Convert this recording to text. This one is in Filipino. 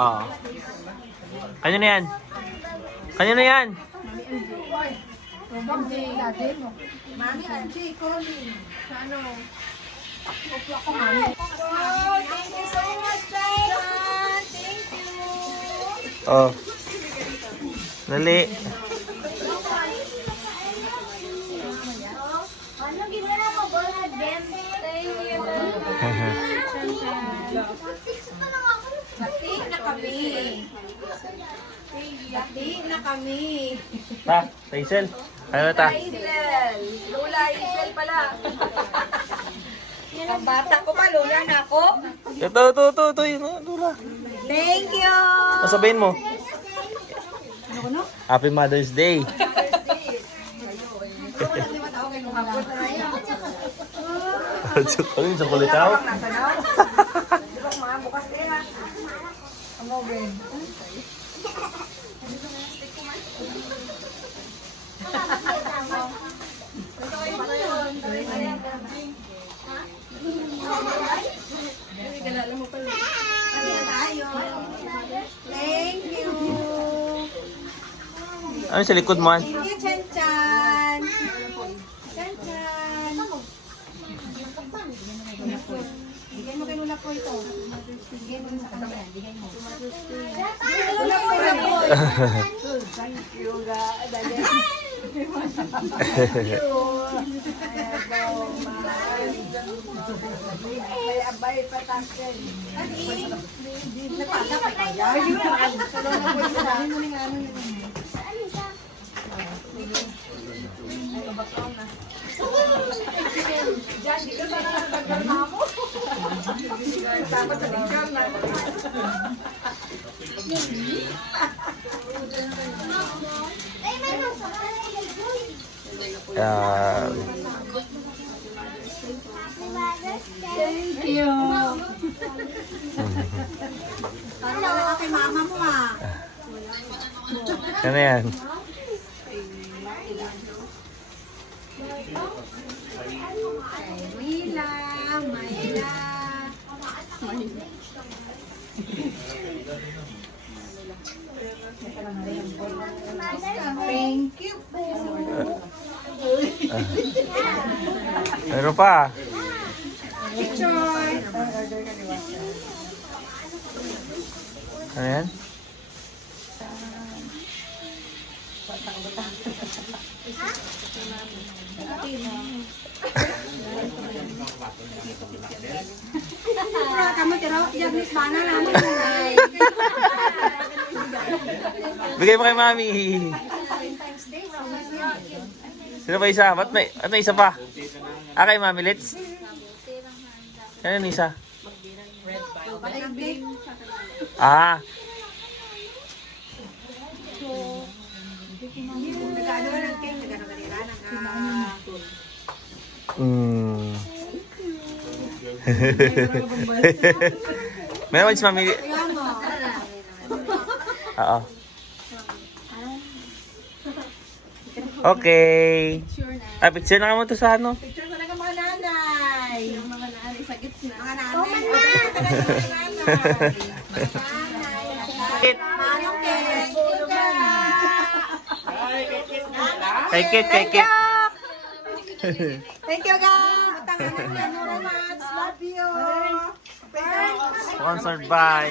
Oo. Kanino yan? Kanino yan? Mami, Angie, Colin. Ano? Oh, thank you so much, Diane. Thank you. Oh. Dali. Ano ginawa mo ba na dem? Thank you. Bati na kami. Bati na kami. Ha? Hazel? Ano ta? Hazel. Lola Hazel pala. Ang bata ko pa, Lola na ako. Ito. Yun, Lola. Thank you. Masabihin mo. Happy Mother's Day. Ano yung chocolate ako? Bukas din ha. Ano, Ben? Thank you. Ano sa likod mo? Thank you, Chan-chan. Chan-chan. Bigyan mo kay Lula po ito. Bigyan mo sa kanila. Bigyan mo. Lula po. Thank you, Daddy. Thank you. Ay, abay, patasin. Nataga pa kaya? Thank you. Parang wala kay mama mo ah. Ano yan? Mayla. Thank you po. Meron pa. Picture. Ano yan? Kamu tiro, jagnis bana namin. Bigay mo kay Mami. Sino ba isa? Ba't may isa pa? Kay Mami, let's. Ano yung isa? Ah. Meron si Mami. Oo. Okay. Picture na mo to sa ano? Picture talaga mga nanay. Mga nanay sa gitna. Mga nanay. Mga nanay. Manong cake. Kay Kit. Thank you, guys. Tanganan niya. No romance. Love you. Sponsored by